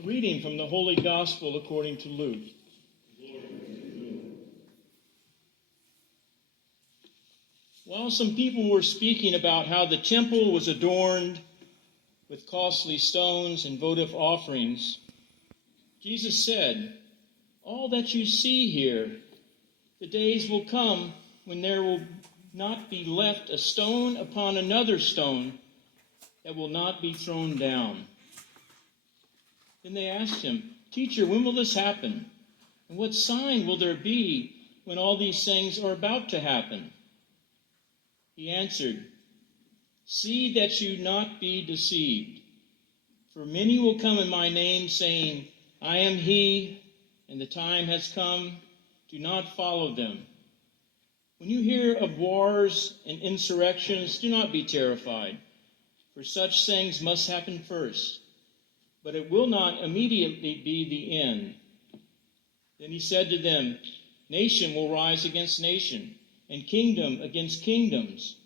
A reading from the Holy Gospel according to Luke. While some people were speaking about how the temple was adorned with costly stones and votive offerings, Jesus said, "All that you see here, the days will come when there will not be left a stone upon another stone that will not be thrown down." Then they asked him, "Teacher, when will this happen? And what sign will there be when all these things are about to happen?" He answered, "See that you not be deceived. For many will come in my name, saying, 'I am he,' and the time has come. Do not follow them. When you hear of wars and insurrections, do not be terrified, for such things must happen first. But it will not immediately be the end." Then he said to them, "Nation will rise against nation, and kingdom against kingdoms.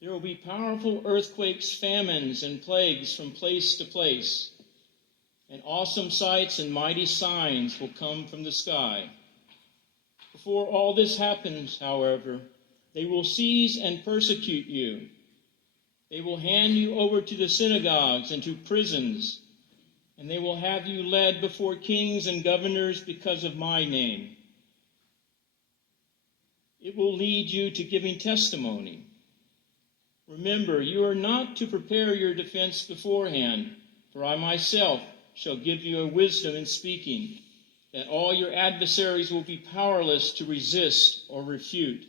There will be powerful earthquakes, famines, and plagues from place to place. And awesome sights and mighty signs will come from the sky. Before all this happens, however, they will seize and persecute you. They will hand you over to the synagogues and to prisons, and they will have you led before kings and governors because of my name. It will lead you to giving testimony. Remember, you are not to prepare your defense beforehand, for I myself shall give you a wisdom in speaking, that all your adversaries will be powerless to resist or refute.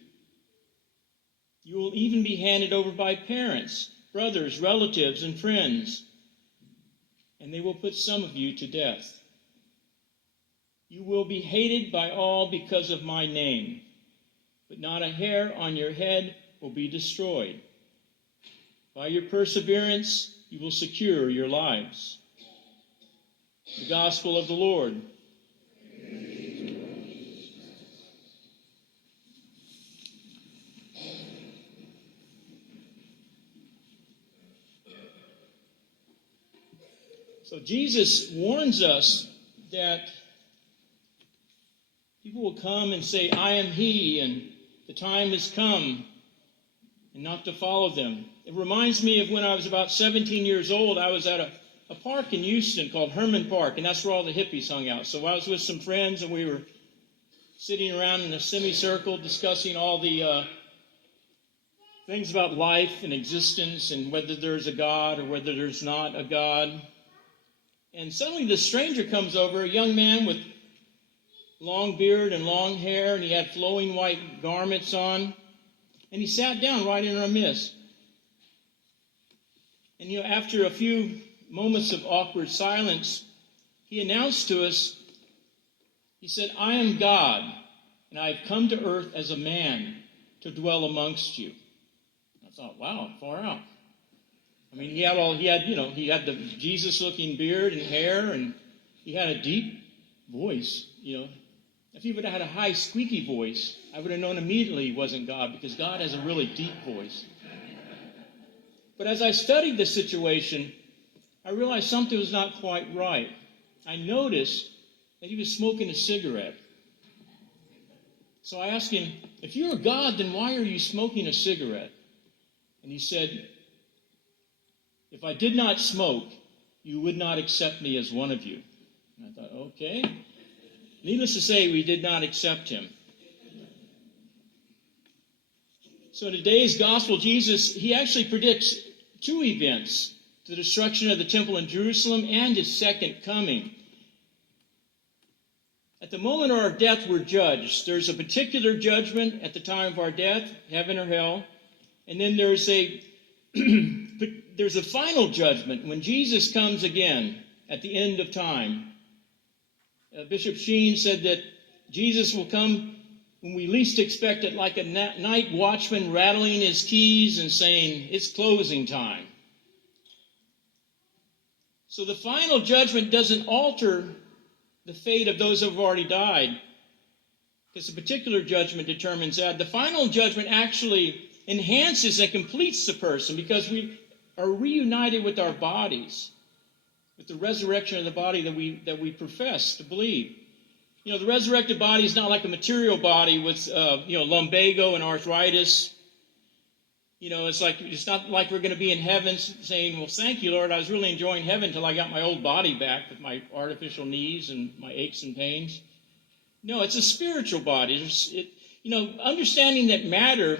You will even be handed over by parents, brothers, relatives, and friends, and they will put some of you to death. You will be hated by all because of my name, but not a hair on your head will be destroyed. By your perseverance, you will secure your lives." The Gospel of the Lord. So Jesus warns us that people will come and say, "I am he," and the time has come, and not to follow them. It reminds me of when I was about 17 years old. I was at a park in Houston called Herman Park, and that's where all the hippies hung out. So I was with some friends, and we were sitting around in a semicircle discussing all the things about life and existence and whether there's a God or whether there's not a God. And suddenly this stranger comes over, a young man with long beard and long hair, and he had flowing white garments on, and he sat down right in our midst. And after a few moments of awkward silence, he announced to us, he said, "I am God, and I have come to earth as a man to dwell amongst you." I thought, wow, far out. I mean, he had the Jesus-looking beard and hair, and he had a deep voice, If he would have had a high, squeaky voice, I would have known immediately he wasn't God, because God has a really deep voice. But as I studied the situation, I realized something was not quite right. I noticed that he was smoking a cigarette. So I asked him, "If you're God, then why are you smoking a cigarette?" And he said, "If I did not smoke, you would not accept me as one of you." And I thought, okay. Needless to say, we did not accept him. So in today's gospel, Jesus, he actually predicts two events: the destruction of the temple in Jerusalem and his second coming. At the moment of our death, we're judged. There's a particular judgment at the time of our death, heaven or hell. And then there's a final judgment when Jesus comes again at the end of time. Bishop Sheen said that Jesus will come when we least expect it, like a night watchman rattling his keys and saying, "It's closing time." So the final judgment doesn't alter the fate of those who have already died, because the particular judgment determines that. The final judgment actually enhances and completes the person, because we are reunited with our bodies. with the resurrection of the body that we profess to believe. The resurrected body is not like a material body with lumbago and arthritis. It's not like we're going to be in heaven saying, well, thank you, Lord, I was really enjoying heaven until I got my old body back with my artificial knees and my aches and pains. No, it's a spiritual body. Understanding that matter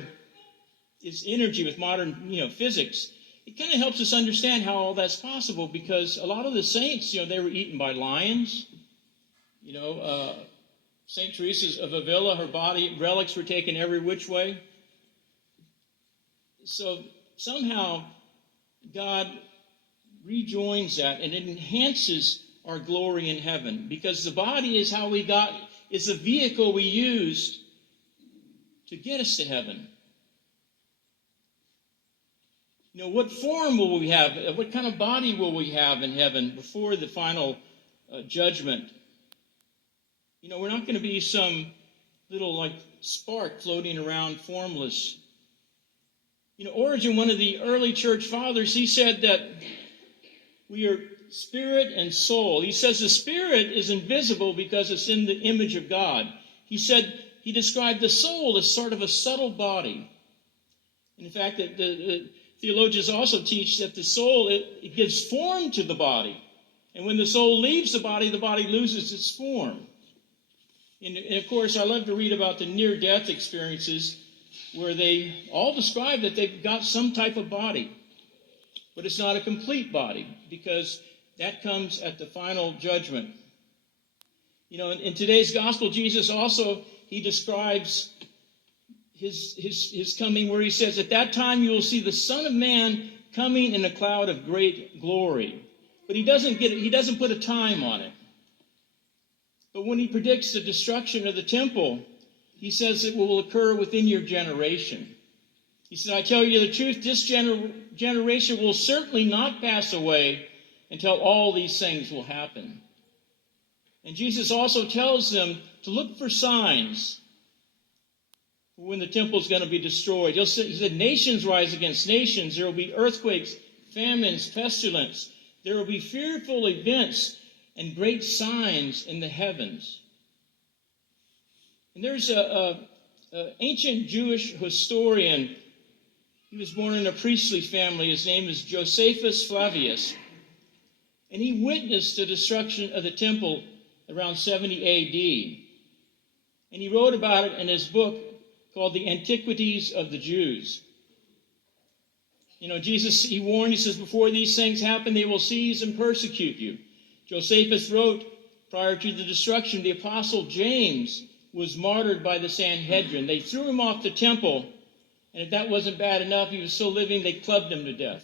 is energy with modern, physics, it kind of helps us understand how all that's possible, because a lot of the saints, they were eaten by lions. St. Teresa of Avila, her body, relics were taken every which way. So somehow God rejoins that, and it enhances our glory in heaven, because the body is is the vehicle we used to get us to heaven. What form will we have? What kind of body will we have in heaven before the final judgment? We're not going to be some little spark floating around formless. Origen, one of the early church fathers, he said that we are spirit and soul. He says the spirit is invisible because it's in the image of God. He described the soul as sort of a subtle body. And in fact, the theologians also teach that the soul, it gives form to the body. And when the soul leaves the body loses its form. And of course, I love to read about the near-death experiences where they all describe that they've got some type of body. But it's not a complete body, because that comes at the final judgment. In today's gospel, Jesus also, he describes his coming, where he says, at that time you will see the Son of Man coming in a cloud of great glory. But he doesn't put a time on it. But when he predicts the destruction of the temple, he says it will occur within your generation. He said, I tell you the truth, this generation will certainly not pass away until all these things will happen. And Jesus also tells them to look for signs when the temple is going to be destroyed. He said, nations rise against nations. There will be earthquakes, famines, pestilence. There will be fearful events and great signs in the heavens. And there's an ancient Jewish historian. He was born in a priestly family. His name is Josephus Flavius. And he witnessed the destruction of the temple around 70 A.D. And he wrote about it in his book called The Antiquities of the Jews. Jesus, he warned, he says, before these things happen, they will seize and persecute you. Josephus wrote, prior to the destruction, the apostle James was martyred by the Sanhedrin. They threw him off the temple, and if that wasn't bad enough, he was still living, they clubbed him to death.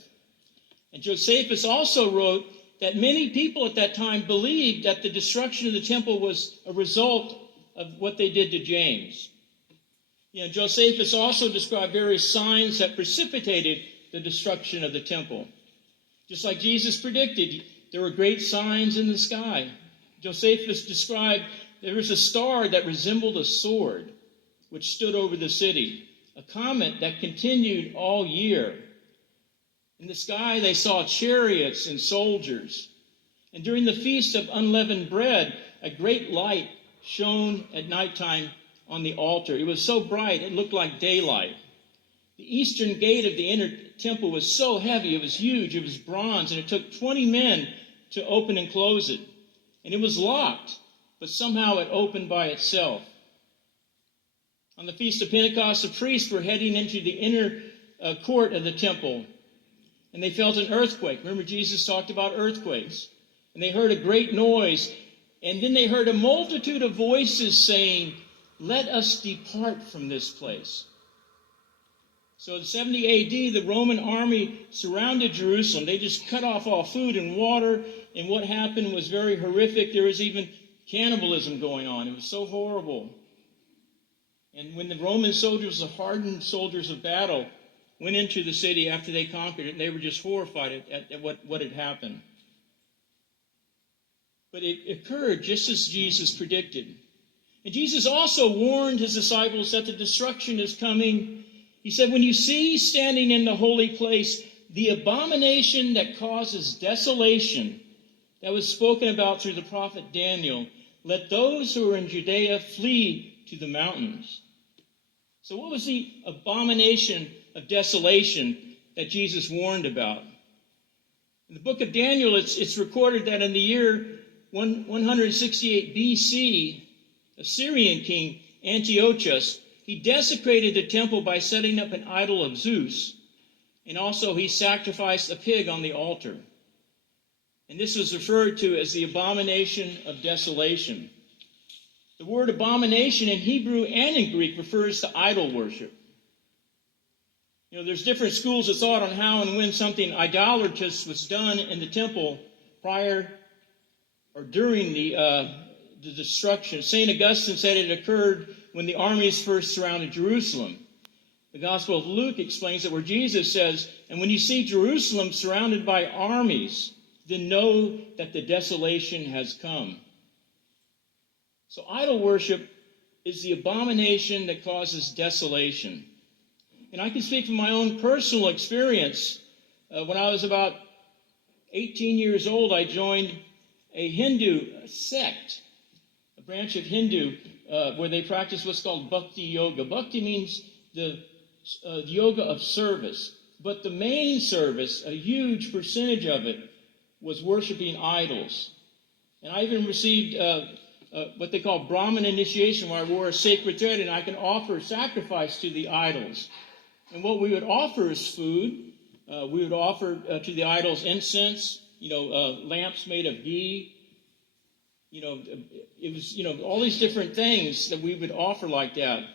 And Josephus also wrote that many people at that time believed that the destruction of the temple was a result of what they did to James. Josephus also described various signs that precipitated the destruction of the temple. Just like Jesus predicted, there were great signs in the sky. Josephus described there was a star that resembled a sword, which stood over the city, a comet that continued all year. In the sky, they saw chariots and soldiers. And during the Feast of Unleavened Bread, a great light shone at nighttime on the altar. It was so bright, it looked like daylight. The eastern gate of the inner temple was so heavy, it was huge, it was bronze, and it took 20 men to open and close it. And it was locked, but somehow it opened by itself. On the Feast of Pentecost, the priests were heading into the inner court of the temple, and they felt an earthquake. Remember, Jesus talked about earthquakes. And they heard a great noise, and then they heard a multitude of voices saying, "Let us depart from this place." So in 70 A.D., the Roman army surrounded Jerusalem. They just cut off all food and water, and what happened was very horrific. There was even cannibalism going on. It was so horrible. And when the Roman soldiers, the hardened soldiers of battle, went into the city after they conquered it, they were just horrified at what had happened. But it occurred just as Jesus predicted. And Jesus also warned his disciples that the destruction is coming. He said, when you see standing in the holy place the abomination that causes desolation, that was spoken about through the prophet Daniel. Let those who are in Judea flee to the mountains. So what was the abomination of desolation that Jesus warned about? In the book of Daniel, it's recorded that in the year 168 BC, a Syrian king, Antiochus, he desecrated the temple by setting up an idol of Zeus, and also he sacrificed a pig on the altar. And this was referred to as the abomination of desolation. The word abomination in Hebrew and in Greek refers to idol worship. There's different schools of thought on how and when something idolatrous was done in the temple prior or during the destruction. St. Augustine said it occurred when the armies first surrounded Jerusalem. The Gospel of Luke explains it where Jesus says, and when you see Jerusalem surrounded by armies, then know that the desolation has come. So idol worship is the abomination that causes desolation. And I can speak from my own personal experience. When I was about 18 years old, I joined a Hindu sect, a branch of Hindu, where they practice what's called bhakti yoga. Bhakti means the yoga of service. But the main service, a huge percentage of it, was worshiping idols. And I even received what they call Brahmin initiation, where I wore a sacred thread and I can offer sacrifice to the idols. And what we would offer is food. We would offer to the idols incense, lamps made of ghee. It was, all these different things that we would offer like that.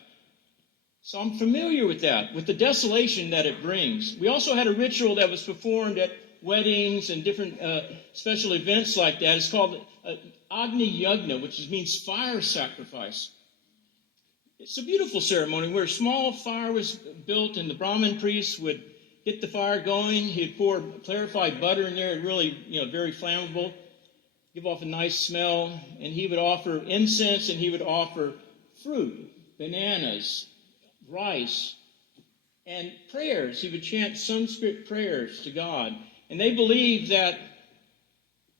So I'm familiar with that, with the desolation that it brings. We also had a ritual that was performed at weddings and different special events like that. It's called Agni Yagna, which means fire sacrifice. It's a beautiful ceremony where a small fire was built and the Brahmin priest would get the fire going. He'd pour clarified butter in there, really, very flammable, give off a nice smell. And he would offer incense and he would offer fruit, bananas, rice, and prayers. He would chant Sanskrit prayers to God. And they believed that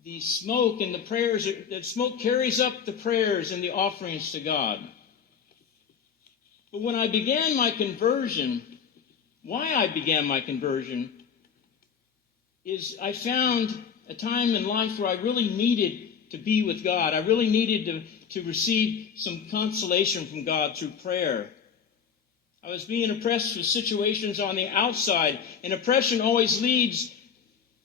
the smoke and the prayers, that smoke carries up the prayers and the offerings to God. But when I began my conversion, why I began my conversion is I found a time in life where I really needed to be with God. I really needed to receive some consolation from God through prayer. I was being oppressed with situations on the outside, and oppression always leads,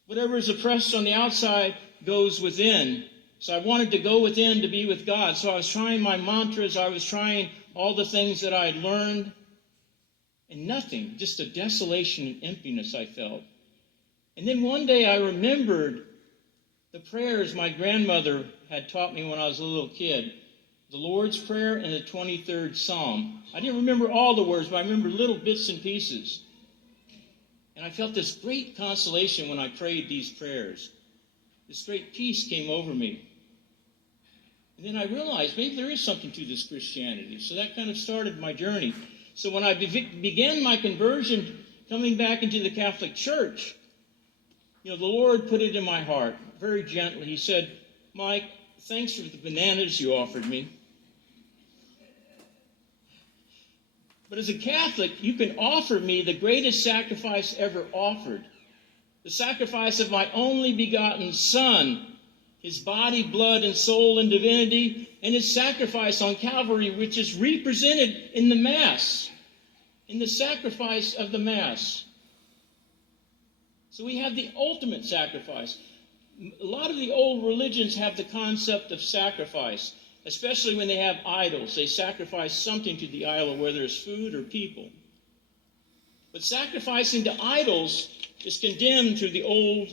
whatever is oppressed on the outside goes within. So I wanted to go within to be with God. So I was trying my mantras, I was trying all the things that I had learned, and nothing, just a desolation and emptiness I felt. And then one day I remembered the prayers my grandmother had taught me when I was a little kid. The Lord's Prayer and the 23rd Psalm. I didn't remember all the words, but I remember little bits and pieces. And I felt this great consolation when I prayed these prayers. This great peace came over me. And then I realized maybe there is something to this Christianity. So that kind of started my journey. So when I began my conversion, coming back into the Catholic Church, the Lord put it in my heart very gently. He said, Mike, thanks for the bananas you offered me. But as a Catholic, you can offer me the greatest sacrifice ever offered. The sacrifice of my only begotten Son, his body, blood, and soul and divinity, and his sacrifice on Calvary, which is represented in the Mass, in the sacrifice of the Mass. So we have the ultimate sacrifice. A lot of the old religions have the concept of sacrifice, especially when they have idols. They sacrifice something to the idol, whether it's food or people. But sacrificing to idols is condemned through the Old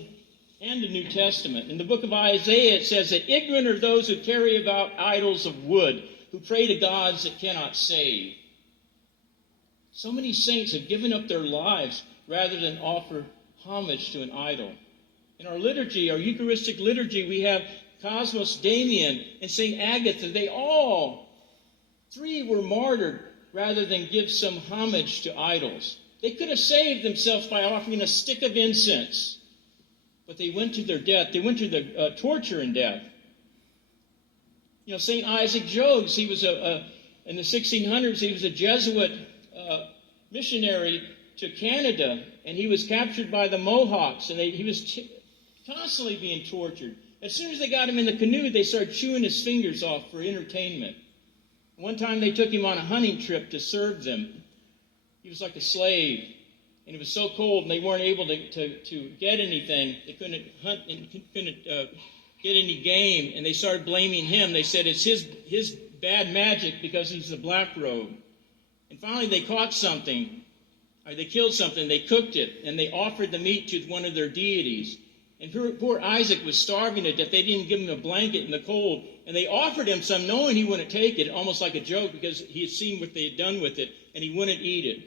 and the New Testament. In the book of Isaiah, it says that ignorant are those who carry about idols of wood, who pray to gods that cannot save. So many saints have given up their lives rather than offer homage to an idol. In our liturgy, our Eucharistic liturgy, we have Cosmos Damian and St. Agatha. They all three were martyred rather than give some homage to idols. They could have saved themselves by offering a stick of incense. but they went to their death. They went to the torture and death. You know, St. Isaac Jogues, he was in the 1600s, he was a Jesuit missionary to Canada, and he was captured by the Mohawks, and he was constantly being tortured. As soon as they got him in the canoe, they started chewing his fingers off for entertainment. One time they took him on a hunting trip to serve them. He was like a slave, and it was so cold, and they weren't able to get anything. They couldn't hunt and couldn't get any game, and they started blaming him. They said it's his bad magic because he's the black robe. And finally they caught something, or they killed something, they cooked it, and they offered the meat to one of their deities. And poor Isaac was starving to death. They didn't give him a blanket in the cold, and they offered him some knowing he wouldn't take it, almost like a joke, because he had seen what they had done with it, and he wouldn't eat it.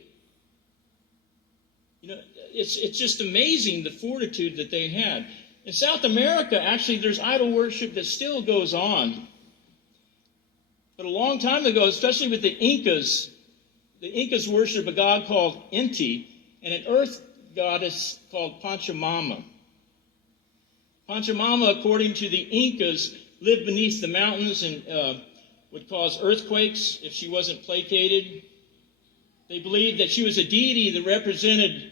You know, it's just amazing the fortitude that they had. In South America, actually, there's idol worship that still goes on. But a long time ago, especially with the Incas worship a god called Inti and an earth goddess called Panchamama. Panchamama, according to the Incas, lived beneath the mountains and would cause earthquakes if she wasn't placated. They believed that she was a deity that represented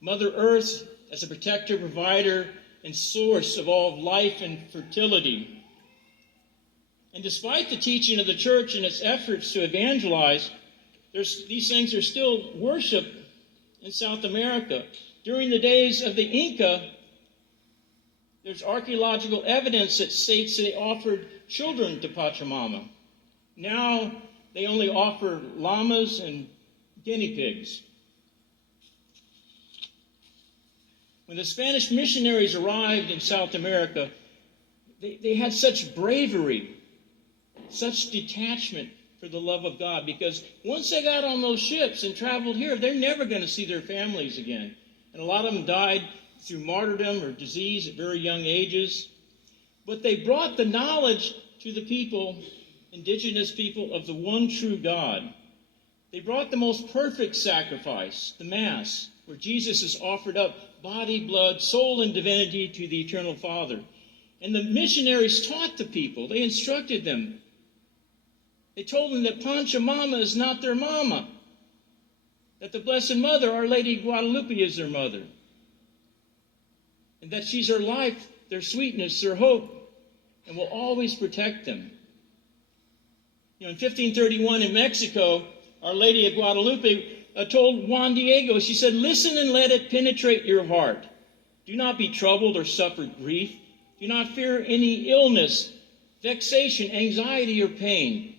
Mother Earth as a protector, provider, and source of all life and fertility. And despite the teaching of the church and its efforts to evangelize, these things are still worshipped in South America. During the days of the Inca, there's archaeological evidence that states that they offered children to Pachamama. Now they only offer llamas and guinea pigs. When the Spanish missionaries arrived in South America, they had such bravery, such detachment for the love of God, because once they got on those ships and traveled here, they're never going to see their families again. And a lot of them died through martyrdom or disease at very young ages. But they brought the knowledge to the people, indigenous people, of the one true God. They brought the most perfect sacrifice, the Mass, where Jesus is offered up body, blood, soul, and divinity to the eternal Father. And the missionaries taught the people. They instructed them. They told them that Panchamama is not their mama, that the Blessed Mother, Our Lady of Guadalupe, is their mother, and that she's their life, their sweetness, their hope, and will always protect them. You know, in 1531 in Mexico, Our Lady of Guadalupe told Juan Diego, she said, "Listen and let it penetrate your heart. Do not be troubled or suffer grief. Do not fear any illness, vexation, anxiety, or pain.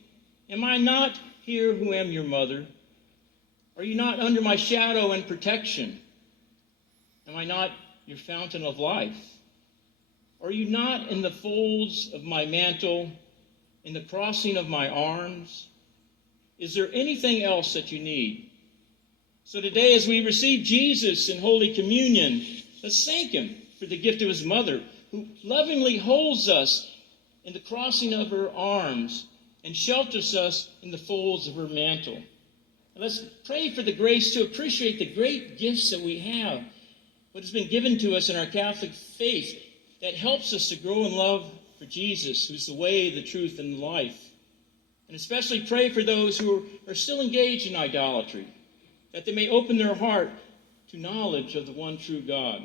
Am I not here who am your mother? Are you not under my shadow and protection? Am I not your fountain of life? Are you not in the folds of my mantle, in the crossing of my arms? Is there anything else that you need?" So today, as we receive Jesus in Holy Communion, let's thank him for the gift of his mother, who lovingly holds us in the crossing of her arms and shelters us in the folds of her mantle. And let's pray for the grace to appreciate the great gifts that we have, what has been given to us in our Catholic faith that helps us to grow in love for Jesus, who's the way, the truth, and the life. And especially pray for those who are still engaged in idolatry, that they may open their heart to knowledge of the one true God.